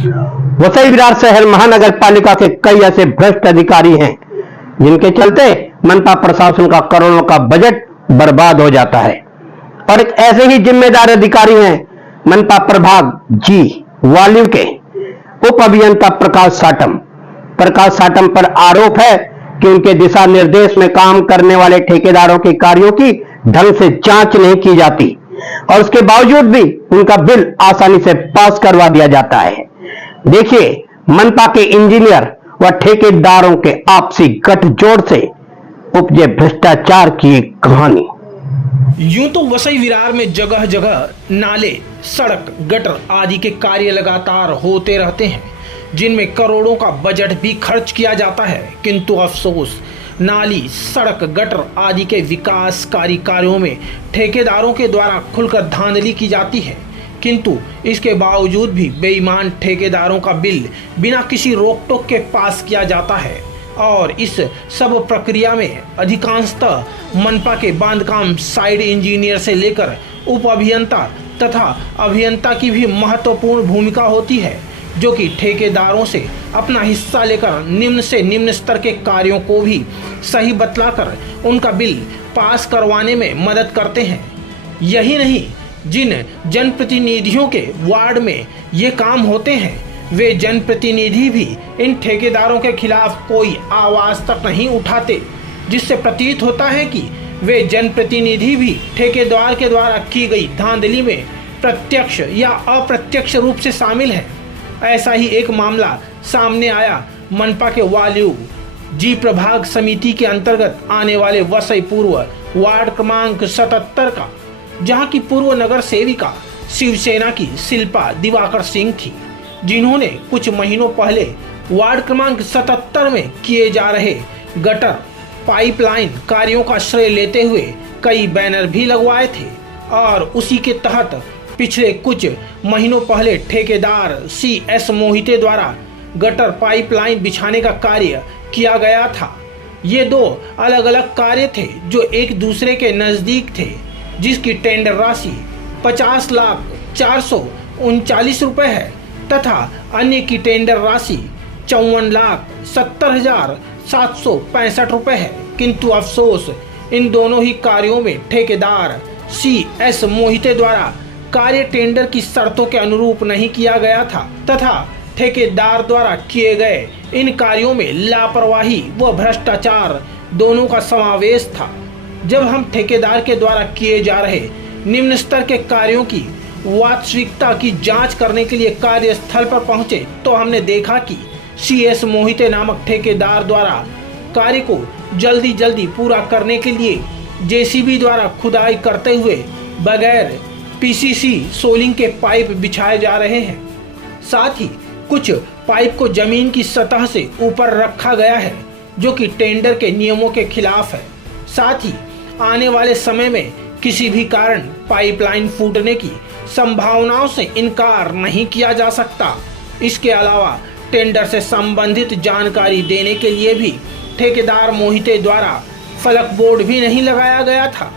वसई विरार शहर महानगर पालिका के कई ऐसे भ्रष्ट अधिकारी हैं जिनके चलते मनपा प्रशासन का करोड़ों का बजट बर्बाद हो जाता है। और एक ऐसे ही जिम्मेदार अधिकारी हैं मनपा प्रभाग जी वालिव के उप अभियंता प्रकाश साटम पर आरोप है कि उनके दिशा निर्देश में काम करने वाले ठेकेदारों के कार्यों की ढंग से जांच नहीं की जाती और उसके बावजूद भी उनका बिल आसानी से पास करवा दिया जाता है। देखिए मनपा के इंजीनियर व ठेकेदारों के आपसी गठजोड़ से उपजे भ्रष्टाचार की एक कहानी। यूं तो वसई विरार में जगह जगह नाले, सड़क, गटर आदि के कार्य लगातार होते रहते हैं जिनमें करोड़ों का बजट भी खर्च किया जाता है, किंतु अफसोस नाली, सड़क, गटर आदि के विकासकारी कार्यों में ठेकेदारों के द्वारा खुलकर धांधली की जाती है, किंतु इसके बावजूद भी बेईमान ठेकेदारों का बिल बिना किसी रोक टोक के पास किया जाता है। और इस सब प्रक्रिया में अधिकांशतः मनपा के बांधकाम साइड इंजीनियर से लेकर उप अभियंता तथा अभियंता की भी महत्वपूर्ण भूमिका होती है, जो कि ठेकेदारों से अपना हिस्सा लेकर निम्न से निम्न स्तर के कार्यों को भी सही बतलाकर उनका बिल पास करवाने में मदद करते हैं। यही नहीं, जिन जनप्रतिनिधियों के वार्ड में ये काम होते हैं वे जनप्रतिनिधि भी इन ठेकेदारों के खिलाफ कोई आवाज तक नहीं उठाते, जिससे प्रतीत होता है कि वे जनप्रतिनिधि भी ठेकेदार के द्वारा की गई धांधली में प्रत्यक्ष या अप्रत्यक्ष रूप से शामिल है। ऐसा ही एक मामला सामने आया मनपा के वालिव जी प्रभाग समिति के अंतर्गत आने वाले वसई पूर्व वार्ड क्रमांक 77 का, जहां की पूर्व नगर सेविका शिवसेना की शिल्पा दिवाकर सिंह थी, जिन्होंने कुछ महीनों पहले वार्ड क्रमांक 77 में किए जा रहे गटर पाइपलाइन कार्यों का श्रेय लेते हुए कई बैनर भी लगवाए थे और उसी के तहत पिछले कुछ महीनों पहले ठेकेदार CS मोहिते द्वारा गटर पाइपलाइन बिछाने का कार्य किया गया था। ये दो अलग अलग कार्य थे जो एक दूसरे के नजदीक थे, जिसकी टेंडर राशि 50,439 रुपए है तथा अन्य की टेंडर राशि 54,70,765 रुपए है, किंतु अफसोस इन दोनों ही कार्यों में ठेकेदार CS मोहिते द्वारा कार्य टेंडर की शर्तों के अनुरूप नहीं किया गया था तथा ठेकेदार द्वारा किए गए इन कार्यों में लापरवाही व भ्रष्टाचार दोनों का समावेश था। जब हम ठेकेदार के द्वारा किए जा रहे निम्न स्तर के कार्यों की वास्तविकता की जांच करने के लिए कार्यस्थल पर पहुंचे तो हमने देखा कि CS मोहिते नामक ठेकेदार द्वारा कार्य को जल्दी पूरा करने के लिए JCB द्वारा खुदाई करते हुए बगैर PCC सोलिंग के पाइप बिछाए जा रहे हैं। साथ ही कुछ पाइप को जमीन की सतह से ऊपर रखा गया है, जो कि टेंडर के नियमों के खिलाफ है। साथ ही आने वाले समय में किसी भी कारण पाइपलाइन फूटने की संभावनाओं से इनकार नहीं किया जा सकता। इसके अलावा टेंडर से संबंधित जानकारी देने के लिए भी ठेकेदार मोहिते द्वारा फलक बोर्ड भी नहीं लगाया गया था।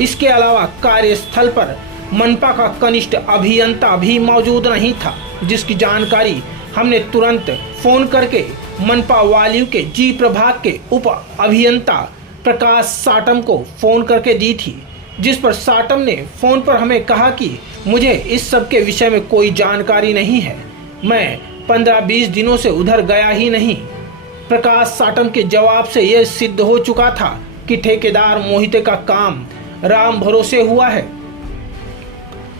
इसके अलावा कार्यस्थल पर मनपा का कनिष्ठ अभियंता भी मौजूद नहीं था, जिसकी जानकारी हमने तुरंत फोन करके मनपा वालिव के जी प्रभाग के उप अभियंता प्रकाश साटम को फोन करके दी थी, जिस पर साटम ने फोन पर हमें कहा कि मुझे इस सब के विषय में कोई जानकारी नहीं है, मैं 15-20 दिनों से उधर गया ही नहीं। प्रकाश साटम के जवाब से यह सिद्ध हो चुका था कि ठेकेदार मोहिते का काम राम भरोसे हुआ है।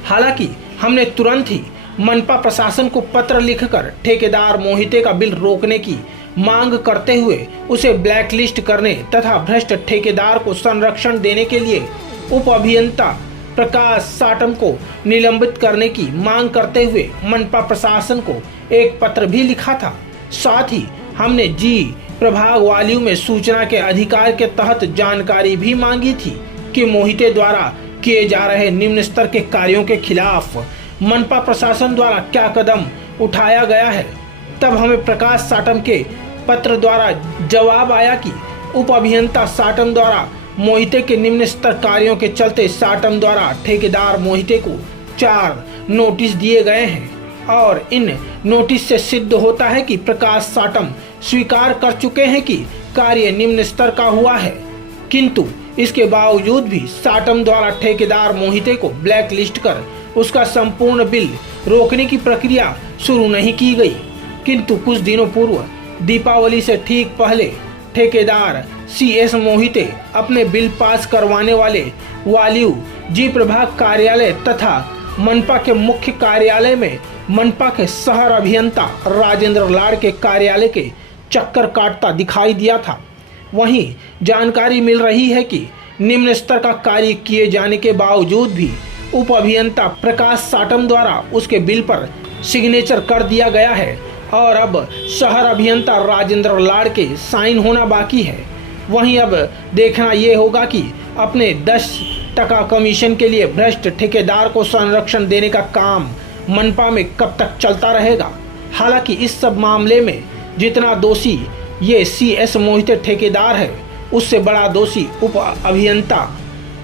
हालांकि हमने तुरंत ही मनपा प्रशासन को पत्र लिखकर ठेकेदार मोहिते का बिल रोकने की मांग करते हुए उसे ब्लैकलिस्ट करने तथा भ्रष्ट ठेकेदार को संरक्षण देने के लिए उप अभियंता प्रकाश साटम को निलंबित करने की मांग करते हुए मनपा प्रशासन को एक पत्र भी लिखा था। साथ ही हमने जी प्रभाग वालिव में सूचना के अधिकार के तहत जानकारी भी मांगी थी कि मोहिते द्वारा किए जा रहे निम्न स्तर के कार्यों के खिलाफ मनपा प्रशासन द्वारा क्या कदम उठाया गया है। तब हमें प्रकाश साटम के पत्र द्वारा जवाब आया कि उप अभियंता साटम द्वारा मोहिते के निम्न स्तर कार्यों के चलते साटम द्वारा ठेकेदार मोहिते को 4 नोटिस दिए गए हैं और इन नोटिस से सिद्ध होता है कि प्रकाश साटम स्वीकार कर चुके हैं कि कार्य निम्न स्तर का हुआ है, किंतु इसके बावजूद भी साटम द्वारा ठेकेदार मोहिते को ब्लैक लिस्ट कर उसका संपूर्ण बिल रोकने की प्रक्रिया शुरू नहीं की गई। किंतु कुछ दिनों पूर्व दीपावली से ठीक पहले ठेकेदार CS मोहिते अपने बिल पास करवाने वाले वाल्यू जी प्रभाग कार्यालय तथा मनपा के मुख्य कार्यालय में मनपा के शहर अभियंता राजेंद्र लाड़ के कार्यालय के चक्कर काटता दिखाई दिया था। वहीं जानकारी मिल रही है कि निम्न स्तर का कार्य किए जाने के बावजूद भी उप अभियंता प्रकाश साटम द्वारा उसके बिल पर सिग्नेचर कर दिया गया है और अब शहर अभियंता राजेंद्र लाड़ के साइन होना बाकी है। वहीं अब देखना ये होगा कि अपने 10% कमीशन के लिए भ्रष्ट ठेकेदार को संरक्षण देने का काम मनपा में कब तक चलता रहेगा। हालांकि इस सब मामले में जितना दोषी ये CS मोहिते ठेकेदार है, उससे बड़ा दोषी उप अभियंता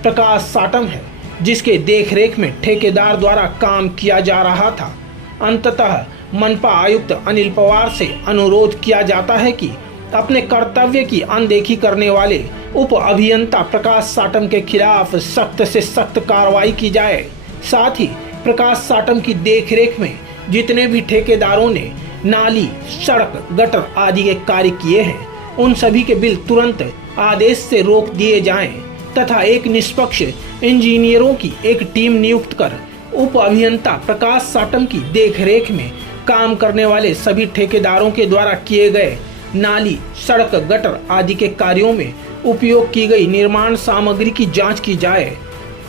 प्रकाश साटम है, जिसके देखरेख में ठेकेदार द्वारा काम किया जा रहा था। अंततः मनपा आयुक्त अनिल पवार से अनुरोध किया जाता है कि अपने कर्तव्य की अनदेखी करने वाले उप अभियंता प्रकाश साटम के खिलाफ सख्त से सख्त कार्रवाई की जाए। साथ ही प्रकाश साटम की देखरेख में जितने भी ठेकेदारों ने नाली, सड़क, गटर आदि के कार्य किए हैं, उन सभी के बिल तुरंत आदेश से रोक दिए जाएं तथा एक निष्पक्ष इंजीनियरों की एक टीम नियुक्त कर उप अभियंता प्रकाश साटम की देखरेख में काम करने वाले सभी ठेकेदारों के द्वारा किए गए नाली, सड़क, गटर आदि के कार्यों में उपयोग की गई निर्माण सामग्री की जांच की जाए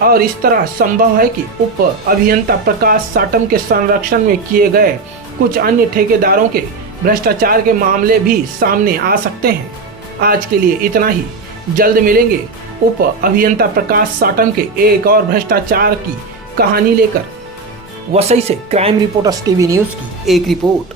और इस तरह संभव है कि उप अभियंता प्रकाश साटम के संरक्षण में किए गए कुछ अन्य ठेकेदारों के भ्रष्टाचार के मामले भी सामने आ सकते हैं। आज के लिए इतना ही। जल्द मिलेंगे उप अभियंता प्रकाश साटम के एक और भ्रष्टाचार की कहानी लेकर। वसई से क्राइम रिपोर्टर्स TV न्यूज़ की एक रिपोर्ट।